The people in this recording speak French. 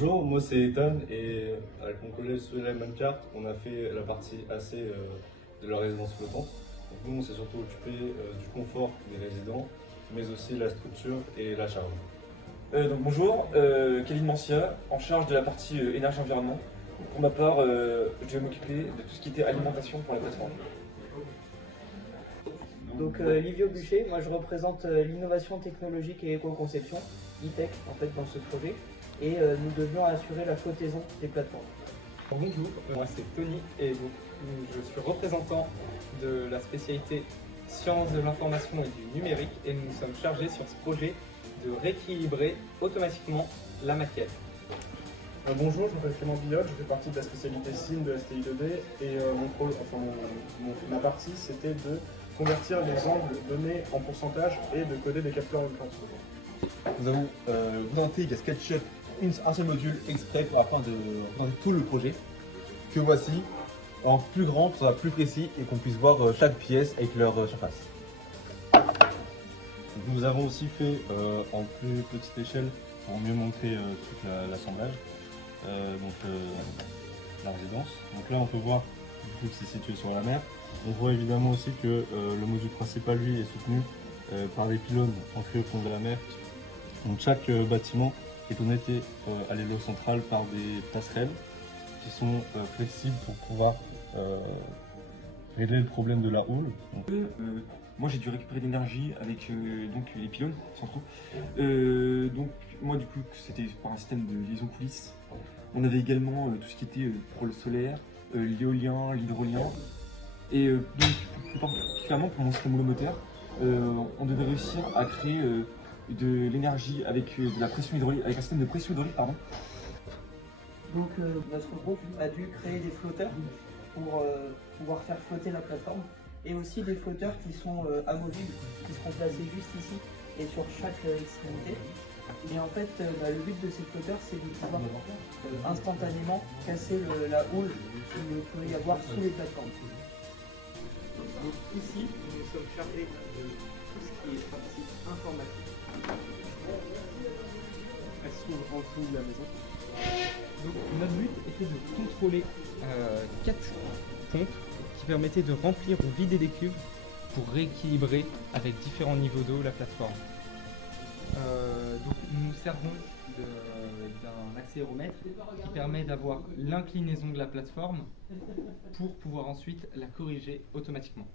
Bonjour, moi c'est Ethan et avec mon collègue Solène Mancart, on a fait la partie AC de la résidence flottante. Donc nous on s'est surtout occupé du confort des résidents, mais aussi la structure et la charge. Bonjour, Kevin Mancia, en charge de la partie énergie-environnement. Pour ma part, je vais m'occuper de tout ce qui était alimentation pour la plateforme. Donc Livio Bucher, moi je représente l'innovation technologique et éco-conception, e-tech en fait dans ce projet, et nous devions assurer la flottaison des plateformes. Bonjour, moi c'est Tony et donc je suis représentant de la spécialité sciences de l'information et du numérique et nous sommes chargés sur ce projet de rééquilibrer automatiquement la maquette. Bonjour, je m'appelle Clément Billotte, je fais partie de la spécialité SIM de STI2D et ma partie c'était de convertir les angles donnés en pourcentage et de coder des capteurs ultra. Nous avons présenté via SketchUp un seul module exprès afin de présenter tout le projet, que voici en plus grand, pour que ce soit plus précis et qu'on puisse voir chaque pièce avec leur surface. Nous avons aussi fait en plus petite échelle pour mieux montrer tout l'assemblage, la résidence. Donc là on peut voir du coup, que c'est situé sur la mer. On voit évidemment aussi que le module principal lui est soutenu par des pylônes ancrés au fond de la mer. Donc chaque bâtiment est connecté à l'élo central par des passerelles qui sont flexibles pour pouvoir régler le problème de la houle. Moi j'ai dû récupérer de l'énergie avec donc les pylônes centraux. Donc moi du coup c'était par un système de liaison coulisses. On avait également tout ce qui était pour le solaire, l'éolien, l'hydrolien. Et donc plus particulièrement pour mon système holomoteur, on devait réussir à créer de l'énergie avec de la pression hydraulique, avec un système de pression hydraulique, pardon. Donc notre groupe a dû créer des flotteurs pour pouvoir faire flotter la plateforme, et aussi des flotteurs qui sont amovibles, qui seront placés juste ici et sur chaque extrémité. Et en fait, le but de ces flotteurs, c'est de pouvoir instantanément casser la houle qu'il pourrait y avoir sous les plateformes. Donc ici, nous sommes chargés de tout ce qui est partie informatique. Elle s'ouvre en dessous de la maison. Donc notre but était de contrôler 4 pompes qui permettaient de remplir ou vider des cuves pour rééquilibrer avec différents niveaux d'eau la plateforme. Donc nous nous servons d'un accéléromètre qui permet d'avoir l'inclinaison de la plateforme pour pouvoir ensuite la corriger automatiquement.